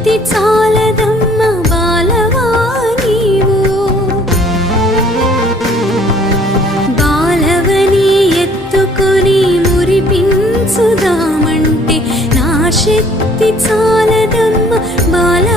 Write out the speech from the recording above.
శక్తి చాలదమ్మ బాలవా నీవు బాలవని ఎత్తుకొని మురిపించుదామంటే నా శక్తి చాలదమ్మ బాల